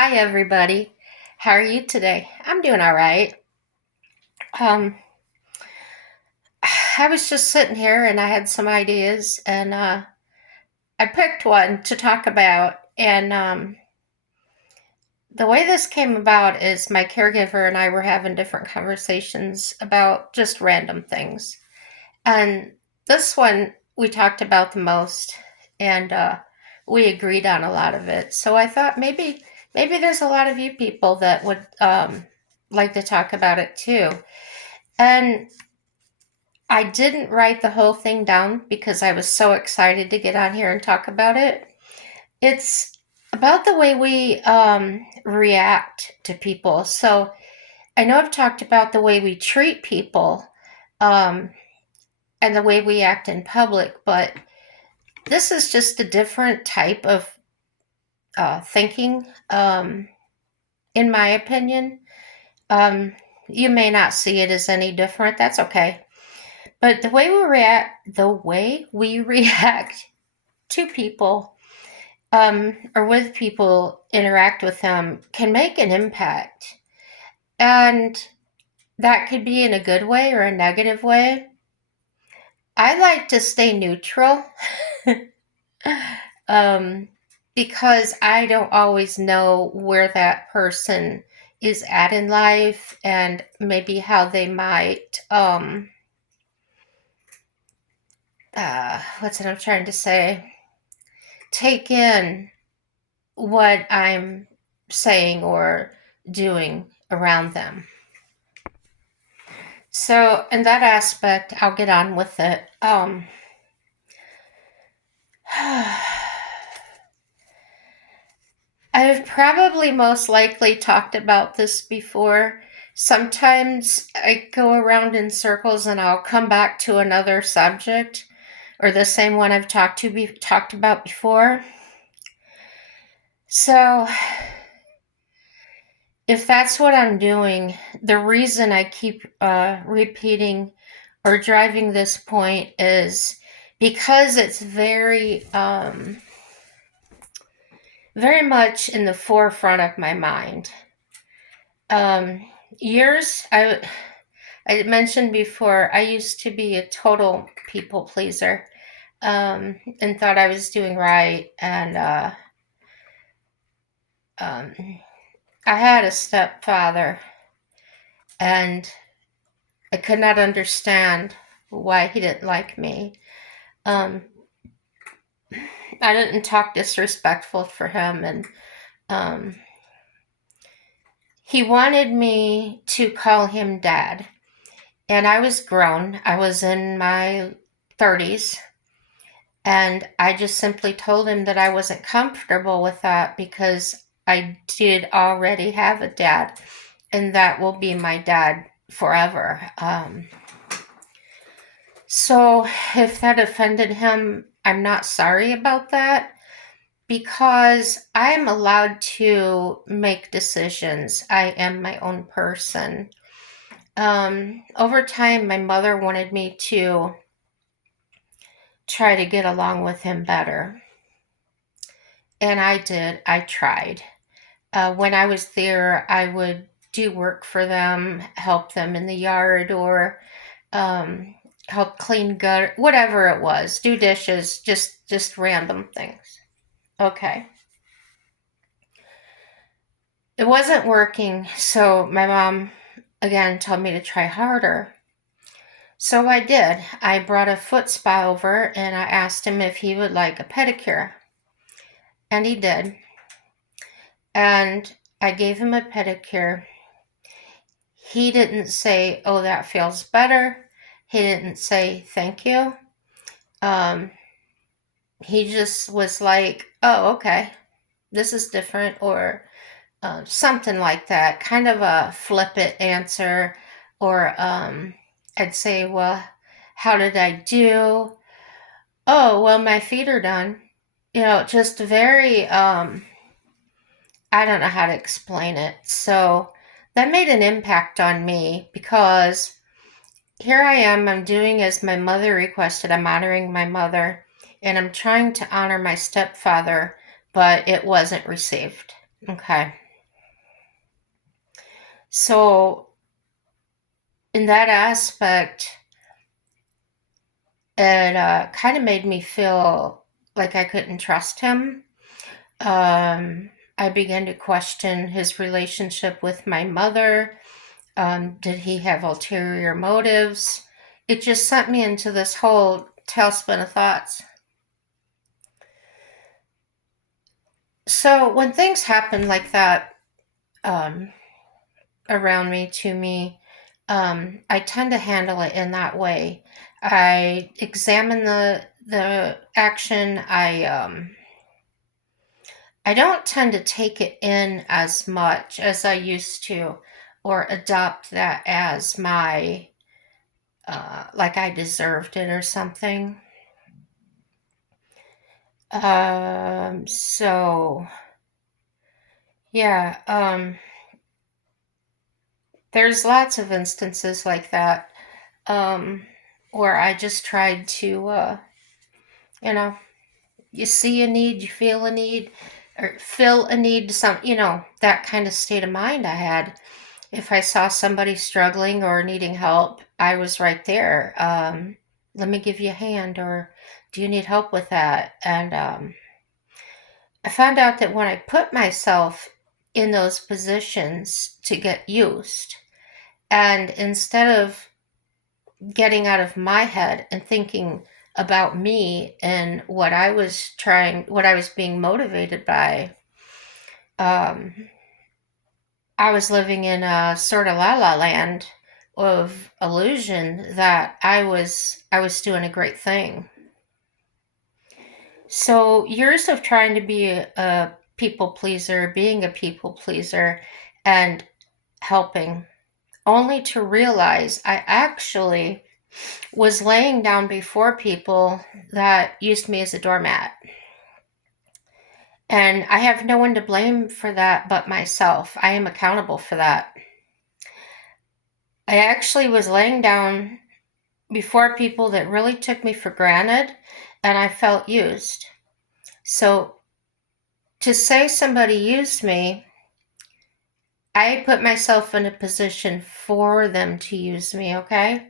Hi, everybody. How are you today? I'm doing all right. Um, I was just sitting here and I had some ideas, and I picked one to talk about. And the way this came about is my caregiver and I were having different conversations about just random things. And this one we talked about the most, and we agreed on a lot of it. So I thought maybe there's a lot of you people that would like to talk about it too. And I didn't write the whole thing down because I was so excited to get on here and talk about it. It's about the way we react to people. So I know I've talked about the way we treat people um, and the way we act in public, but this is just a different type of thinking, in my opinion. Um, you may not see it as any different. That's okay. But the way we react to people or with people, interact with them, can make an impact. And that could be in a good way or a negative way. I like to stay neutral um, because I don't always know where that person is at in life and maybe how they might, what's it I'm trying to say, take in what I'm saying or doing around them. So, in that aspect, I'll get on with it. I've probably most likely talked about this before. Sometimes I go around in circles and I'll come back to another subject or the same one I've talked about before. So, if that's what I'm doing, the reason I keep repeating or driving this point is because it's very much in the forefront of my mind. Um, years, I mentioned before, I used to be a total people pleaser, and thought I was doing right. And um, I had a stepfather, and I could not understand why he didn't like me. Um, I didn't talk disrespectful for him, and um, he wanted me to call him dad. And I was grown. I was in my 30s. And I just simply told him that I wasn't comfortable with that because I did already have a dad, and that will be my dad forever. So if that offended him, I'm not sorry about that because I am allowed to make decisions. I am my own person. Over time, my mother wanted me to try to get along with him better. And I did. I tried. When I was there, I would do work for them, help them in the yard, or um, help clean gutter, whatever it was, do dishes, just random things. Okay, it wasn't working, so my mom again told me to try harder. So I did. I brought a foot spa over and I asked him if he would like a pedicure, and he did. And I gave him a pedicure. He didn't say, "Oh, that feels better." He didn't say, "Thank you." Um, he just was like, "Oh, okay, this is different," or something like that. Kind of a flippant answer. Or I'd say, "Well, how did I do?" "Oh, well, my feet are done." Just very, I don't know how to explain it. So that made an impact on me because here I am, I'm doing as my mother requested. I'm honoring my mother, and I'm trying to honor my stepfather, but it wasn't received. Okay. So, in that aspect, it kind of made me feel like I couldn't trust him. I began to question his relationship with my mother. Did he have ulterior motives? It just sent me into this whole tailspin of thoughts. So when things happen like that um, around me, to me, I tend to handle it in that way. I examine the action. I don't tend to take it in as much as I used to, or adopt that as my like I deserved it or something. So yeah, there's lots of instances like that, um, where I just tried to, you know, you see a need, you feel a need, or fill a need, that kind of state of mind I had. If I saw somebody struggling or needing help, I was right there. Let me give you a hand, or do you need help with that? And I found out that when I put myself in those positions to get used, and instead of getting out of my head and thinking about me and what I was being motivated by, um, I was living in a sort of la la land of illusion that I was doing a great thing. So years of trying to be a people pleaser, being a people pleaser, and helping, only to realize I actually was laying down before people that used me as a doormat. And I have no one to blame for that but myself. I am accountable for that. I actually was laying down before people that really took me for granted, and I felt used. So to say somebody used me, I put myself in a position for them to use me, okay?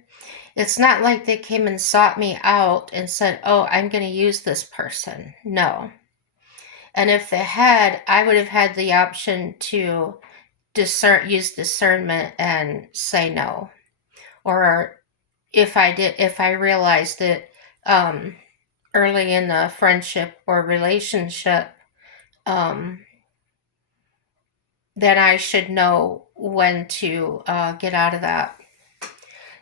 It's not like they came and sought me out and said, "Oh, I'm going to use this person." No. And if they had, I would have had the option to use discernment and say no. Or if I realized it um, early in the friendship or relationship, um, then I should know when to get out of that.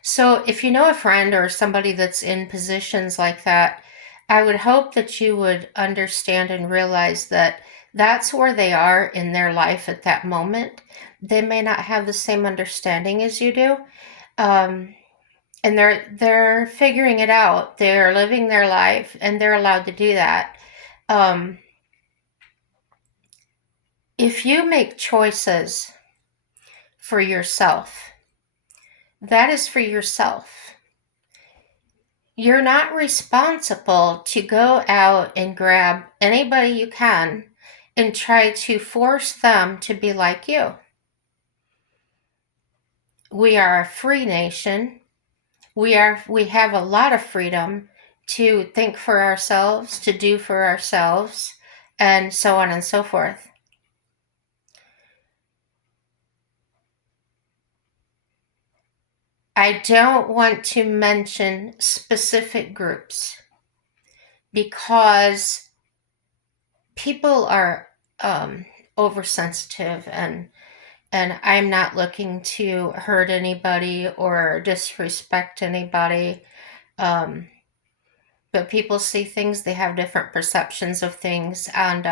So if you know a friend or somebody that's in positions like that, I would hope that you would understand and realize that that's where they are in their life at that moment. They may not have the same understanding as you do. Um, and they're figuring it out. They're living their life and they're allowed to do that. Um, if you make choices for yourself, that is for yourself. You're not responsible to go out and grab anybody you can and try to force them to be like you. We are a free nation. We have a lot of freedom to think for ourselves, to do for ourselves, and so on and so forth. I don't want to mention specific groups because people are oversensitive, and I'm not looking to hurt anybody or disrespect anybody. Um, but people see things, they have different perceptions of things, and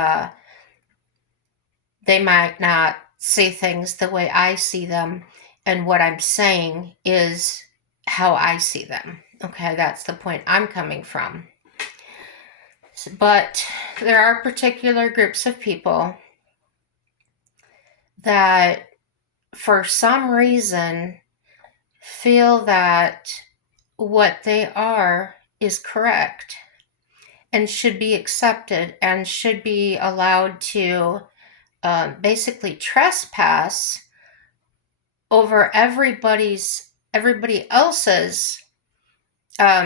they might not see things the way I see them. And what I'm saying is how I see them. Okay, that's the point I'm coming from. But there are particular groups of people that, for some reason, feel that what they are is correct and should be accepted and should be allowed to basically trespass over everybody else's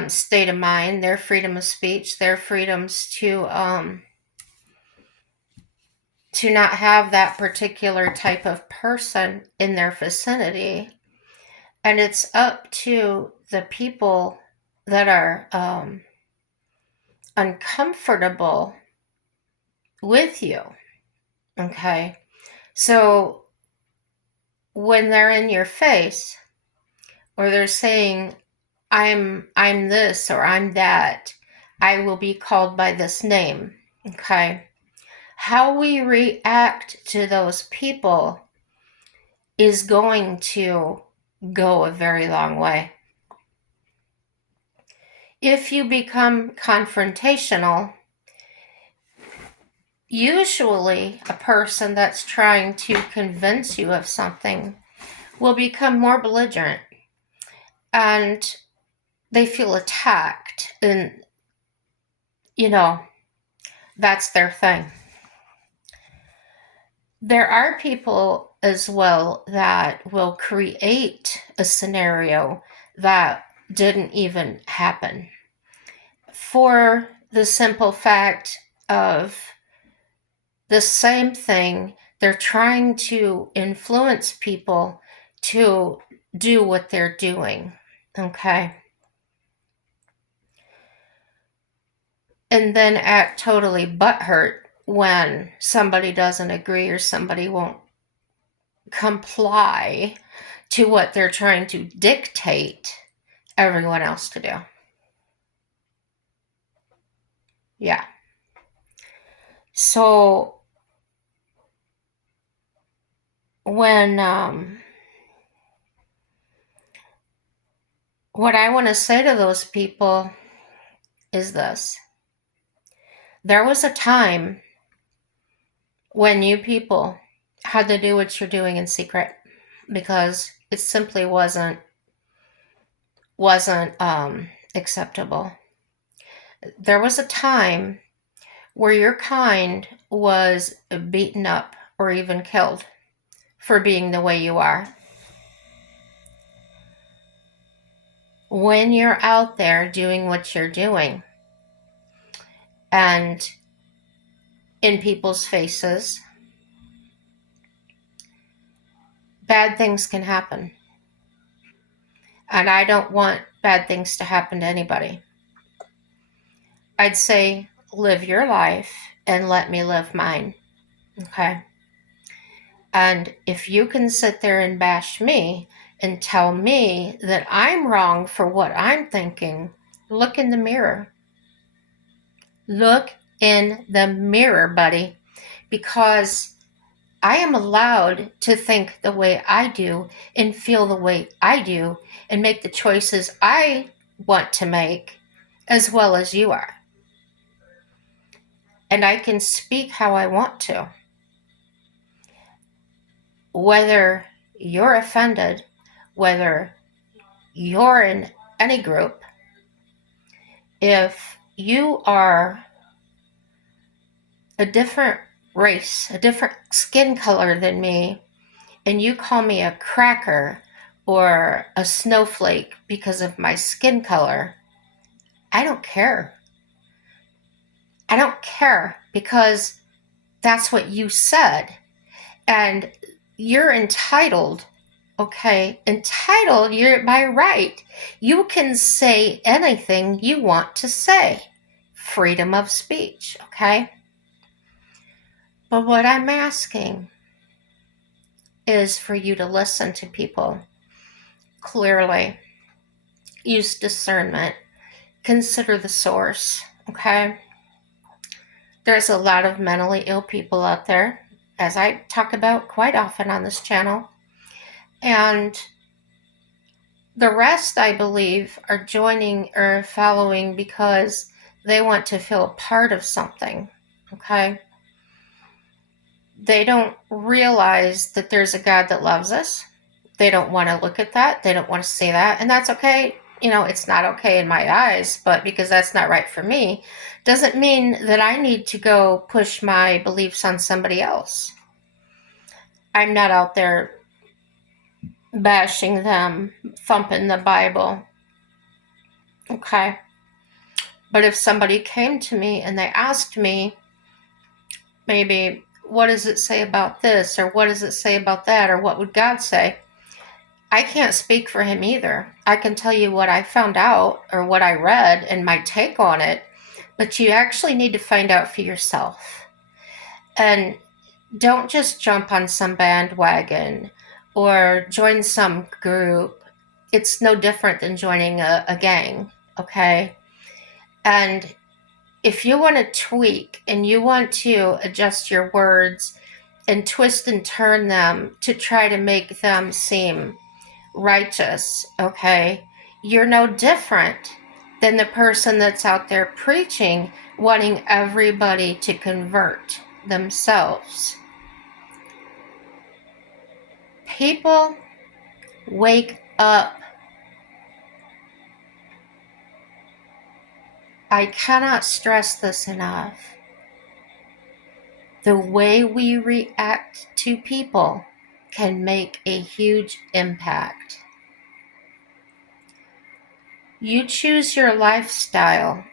state of mind, their freedom of speech, their freedoms to not have that particular type of person in their vicinity. And it's up to the people that are uncomfortable with you. Okay. So when they're in your face, or they're saying, I'm this or I'm that, I will be called by this name. Okay. How we react to those people is going to go a very long way. If you become confrontational, usually a person that's trying to convince you of something will become more belligerent, and they feel attacked, and that's their thing. There are people as well that will create a scenario that didn't even happen, for the simple fact of the same thing. They're trying to influence people to do what they're doing. Okay. And then act totally butthurt when somebody doesn't agree or somebody won't comply to what they're trying to dictate everyone else to do. Yeah. So when what I want to say to those people is this: there was a time when you people had to do what you're doing in secret, because it simply wasn't acceptable. There was a time where your kind was beaten up or even killed for being the way you are. When you're out there doing what you're doing and in people's faces, bad things can happen. And I don't want bad things to happen to anybody. I'd say live your life and let me live mine. Okay? And if you can sit there and bash me and tell me that I'm wrong for what I'm thinking, look in the mirror. Look in the mirror, buddy, because I am allowed to think the way I do and feel the way I do and make the choices I want to make as well as you are. And I can speak how I want to. Whether you're offended, whether you're in any group, if you are a different race, a different skin color than me, and you call me a cracker or a snowflake because of my skin color, I don't care. I don't care, because that's what you said. And you're entitled, okay? Entitled, you're by right. You can say anything you want to say. Freedom of speech, okay? But what I'm asking is for you to listen to people clearly. Use discernment. Consider the source, okay? There's a lot of mentally ill people out there, as I talk about quite often on this channel. And the rest, I believe, are joining or following because they want to feel a part of something, okay? They don't realize that there's a God that loves us. They don't want to look at that. They don't want to see that. And that's okay. It's not okay in my eyes, but because that's not right for me, doesn't mean that I need to go push my beliefs on somebody else. I'm not out there bashing them, thumping the Bible. Okay. But if somebody came to me and they asked me, maybe, what does it say about this? Or what does it say about that? Or what would God say? I can't speak for him either. I can tell you what I found out or what I read and my take on it, but you actually need to find out for yourself. And don't just jump on some bandwagon or join some group. It's no different than joining a gang, okay? And if you want to tweak and you want to adjust your words and twist and turn them to try to make them seem righteous, okay, you're no different than the person that's out there preaching, wanting everybody to convert themselves. People, wake up. I cannot stress this enough. The way we react to people can make a huge impact. You choose your lifestyle,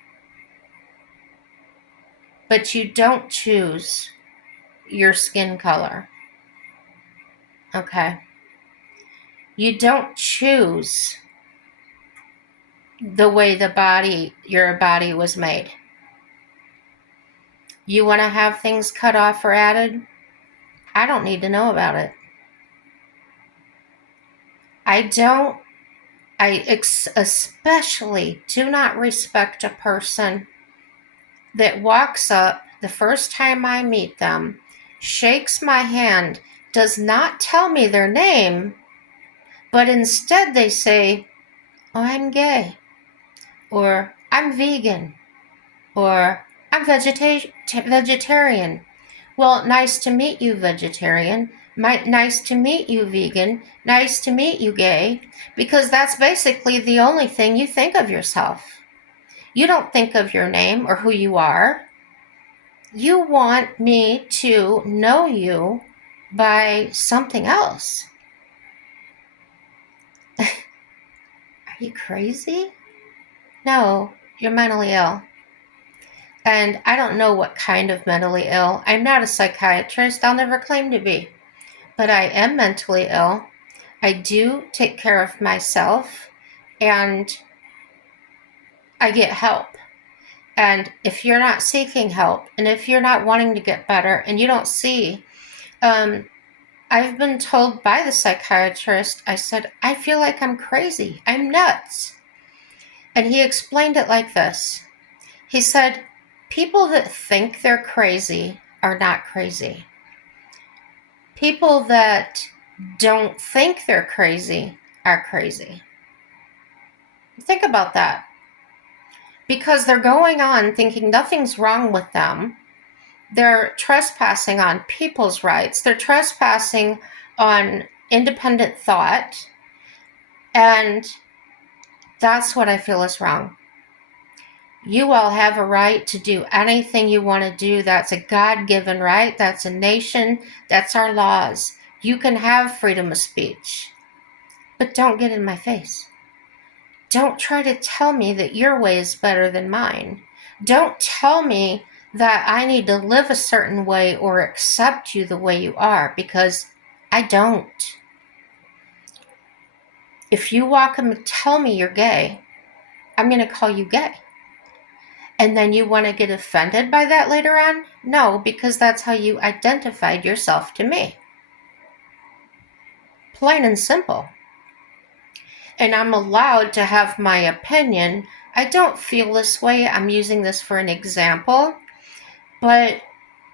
but you don't choose your skin color. Okay? You don't choose the way your body was made. You want to have things cut off or added? I don't need to know about it. I especially do not respect a person that walks up the first time I meet them, shakes my hand, does not tell me their name, but instead they say, "Oh, I'm gay," or "I'm vegan," or "I'm vegetarian." Well, nice to meet you, vegetarian. Nice to meet you, vegan. Nice to meet you, gay. Because that's basically the only thing you think of yourself. You don't think of your name or who you are. You want me to know you by something else. Are you crazy? No, you're mentally ill. And I don't know what kind of mentally ill. I'm not a psychiatrist. I'll never claim to be. But I am mentally ill. I do take care of myself, and I get help. And if you're not seeking help, and if you're not wanting to get better, and you don't see, I've been told by the psychiatrist, I said, "I feel like I'm crazy. I'm nuts." And he explained it like this. He said, people that think they're crazy are not crazy. People that don't think they're crazy are crazy. Think about that. Because they're going on thinking nothing's wrong with them. They're trespassing on people's rights. They're trespassing on independent thought. And that's what I feel is wrong. You all have a right to do anything you want to do. That's a God-given right. That's a nation. That's our laws. You can have freedom of speech. But don't get in my face. Don't try to tell me that your way is better than mine. Don't tell me that I need to live a certain way or accept you the way you are, because I don't. If you walk up and tell me you're gay, I'm going to call you gay. And then you want to get offended by that later on? No, because that's how you identified yourself to me. Plain and simple. And I'm allowed to have my opinion. I don't feel this way. I'm using this for an example. But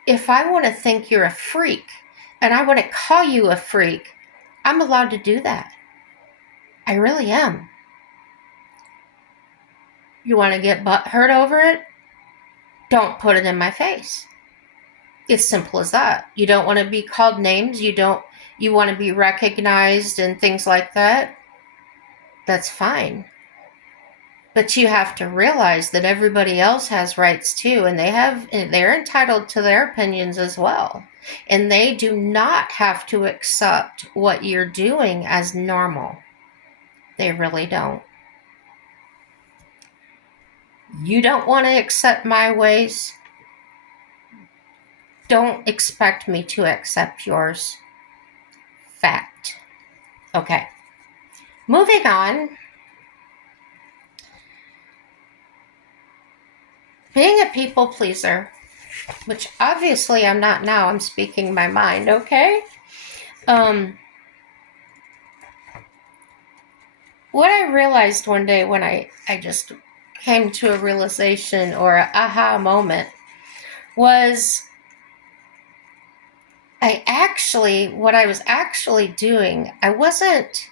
if I want to think you're a freak and I want to call you a freak, I'm allowed to do that. I really am. You want to get hurt over it? Don't put it in my face. It's simple as that. You don't want to be called names. You want to be recognized and things like that. That's fine. But you have to realize that everybody else has rights too, and they're entitled to their opinions as well. And they do not have to accept what you're doing as normal. They really don't. You don't want to accept my ways. Don't expect me to accept yours. Fact. Okay. Moving on. Being a people pleaser, which obviously I'm not now, I'm speaking my mind, okay? What I realized one day when I just came to a realization or an aha moment was what I was actually doing, I wasn't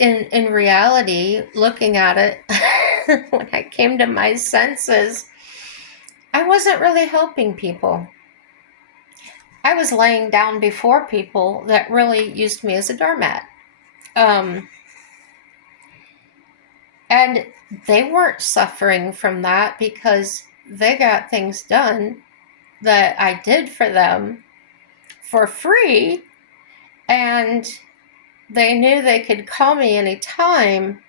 in reality looking at it when I came to my senses, I wasn't really helping people. I was laying down before people that really used me as a doormat. And they weren't suffering from that because they got things done that I did for them for free, and they knew they could call me anytime,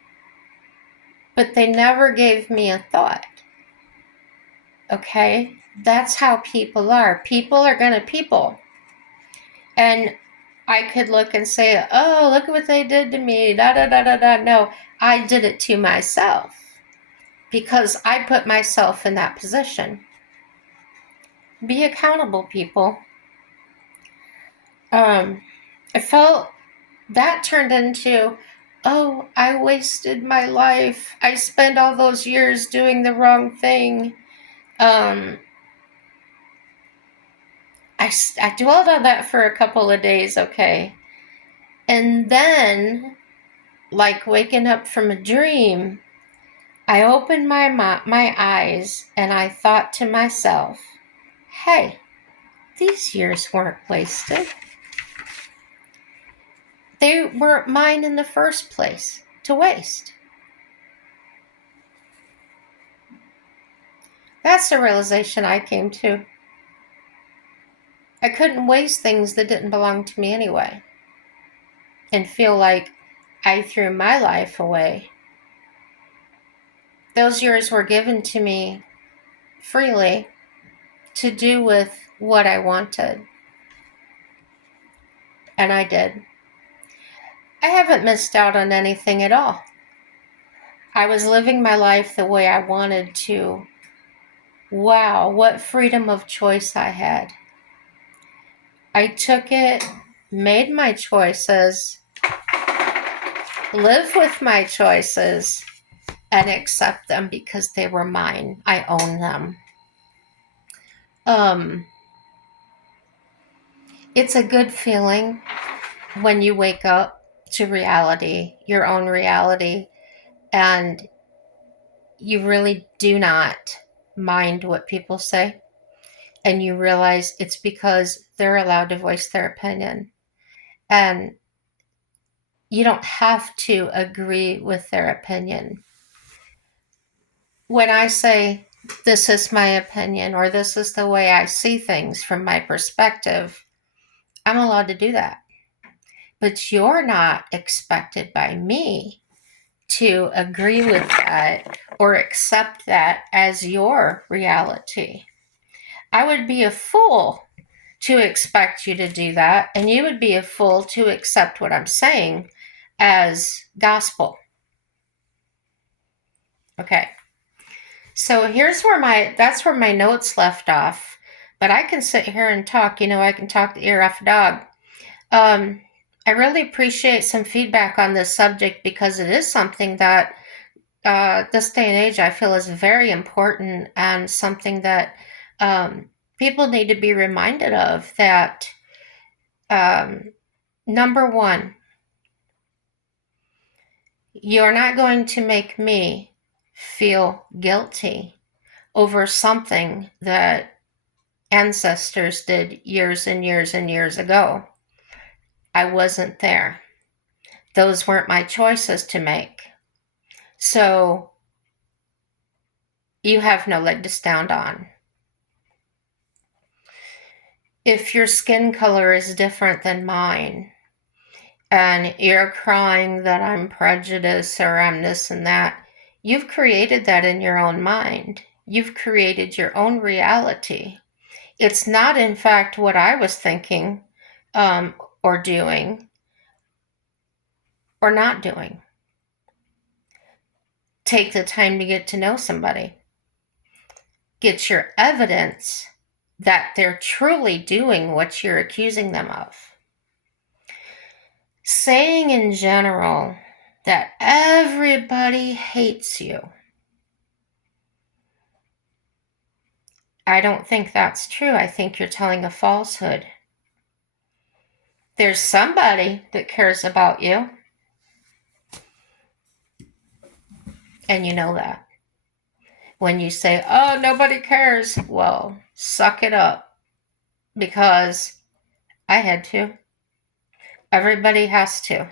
but they never gave me a thought. Okay? That's how people are. People are gonna people. And I could look and say, oh, look at what they did to me, da da da da da. No, I did it to myself because I put myself in that position. Be accountable, people. I felt that turned into, oh, I wasted my life. I spent all those years doing the wrong thing. I dwelled on that for a couple of days, okay? And then, like waking up from a dream, I opened my eyes and I thought to myself, hey, these years weren't wasted. They weren't mine in the first place to waste. That's the realization I came to. I couldn't waste things that didn't belong to me anyway and feel like I threw my life away. Those years were given to me freely to do with what I wanted. And I did. I haven't missed out on anything at all. I was living my life the way I wanted to. Wow, what freedom of choice I had. I took it, made my choices, live with my choices, and accept them because they were mine. I own them. It's a good feeling when you wake up to reality, your own reality, and you really do not mind what people say. And you realize it's because they're allowed to voice their opinion. And you don't have to agree with their opinion. When I say, this is my opinion, or this is the way I see things from my perspective, I'm allowed to do that. But you're not expected by me to agree with that or accept that as your reality. I would be a fool to expect you to do that, and you would be a fool to accept what I'm saying as gospel. Okay. So that's where my notes left off. But I can sit here and talk, I can talk the ear off a dog. I really appreciate some feedback on this subject because it is something that this day and age I feel is very important and something that people need to be reminded of that number one, you're not going to make me feel guilty over something that ancestors did years and years and years ago. I wasn't there. Those weren't my choices to make. So you have no leg to stand on. If your skin color is different than mine, and you're crying that I'm prejudiced or I'm this and that, you've created that in your own mind. You've created your own reality. It's not, in fact, what I was thinking, or doing or not doing. Take the time to get to know somebody. Get your evidence that they're truly doing what you're accusing them of. Saying in general that everybody hates you, I don't think that's true. I think you're telling a falsehood. There's somebody that cares about you, and you know that. When you say, oh, nobody cares, well, suck it up, because I had to. Everybody has to,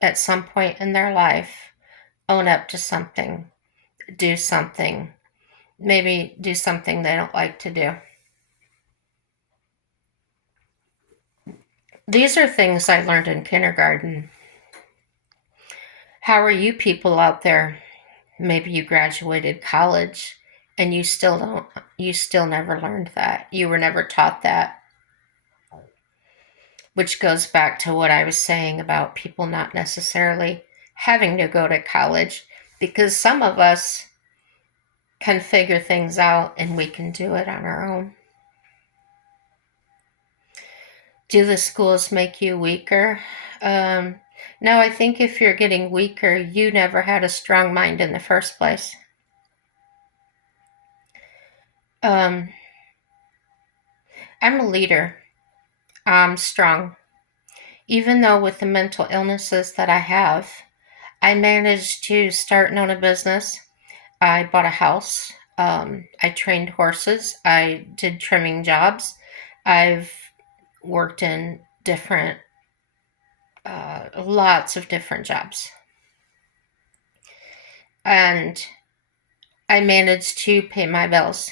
at some point in their life, own up to something, do something, maybe do something they don't like to do. These are things I learned in kindergarten. How are you people out there? Maybe you graduated college and you still never learned that. You were never taught that. Which goes back to what I was saying about people not necessarily having to go to college, because some of us can figure things out and we can do it on our own. Do the schools make you weaker? No, I think if you're getting weaker, you never had a strong mind in the first place. I'm a leader. I'm strong. Even though with the mental illnesses that I have, I managed to start and own a business. I bought a house. I trained horses. I did trimming jobs. I've worked in lots of different jobs. And I managed to pay my bills.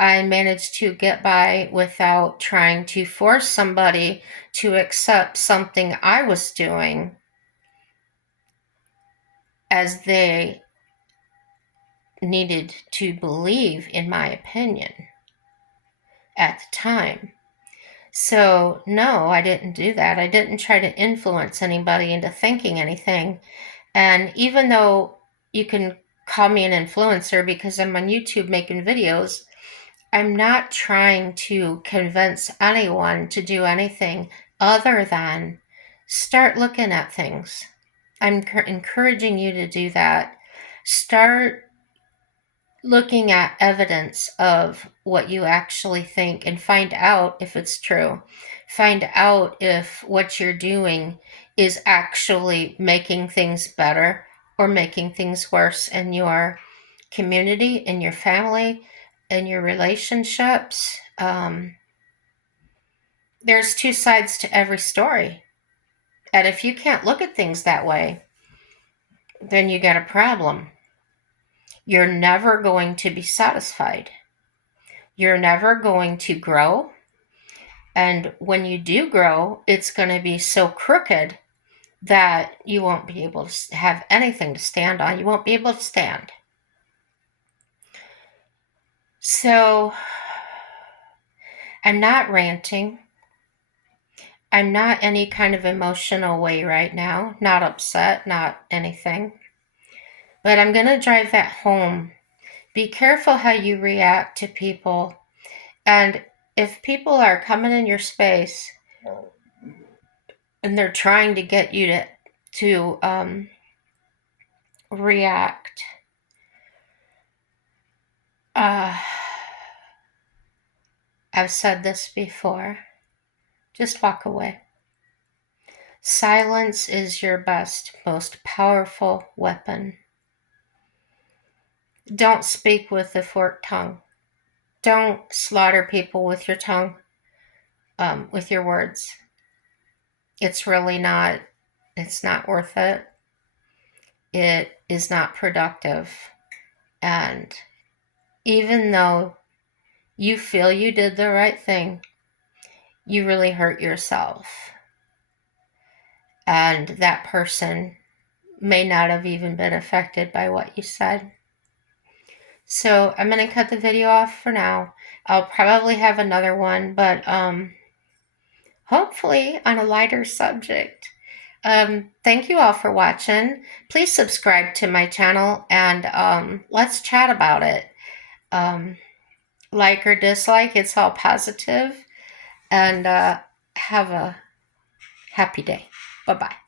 I managed to get by without trying to force somebody to accept something I was doing as they needed to believe, in my opinion, at the time. So, no, I didn't do that. I didn't try to influence anybody into thinking anything. And even though you can call me an influencer because I'm on YouTube making videos, I'm not trying to convince anyone to do anything other than start looking at things. I'm encouraging you to do that. Start looking at evidence of what you actually think and find out if it's true. Find out if what you're doing is actually making things better or making things worse in your community, in your family, in your relationships. There's two sides to every story. And if you can't look at things that way, then you got a problem. You're never going to be satisfied. You're never going to grow. And when you do grow, it's going to be so crooked that you won't be able to have anything to stand on. You won't be able to stand. So, I'm not ranting. I'm not any kind of emotional way right now. Not upset, not anything. But I'm going to drive that home. Be careful how you react to people. And if people are coming in your space and they're trying to get you to react, I've said this before, just walk away. Silence is your best, most powerful weapon. Don't speak with a forked tongue. Don't slaughter people with your tongue, with your words. It's not worth it. It is not productive. And even though you feel you did the right thing, you really hurt yourself. And that person may not have even been affected by what you said. So I'm going to cut the video off for now. I'll probably have another one, but hopefully on a lighter subject. Thank you all for watching. Please subscribe to my channel and let's chat about it. Like or dislike, it's all positive. And have a happy day. Bye-bye.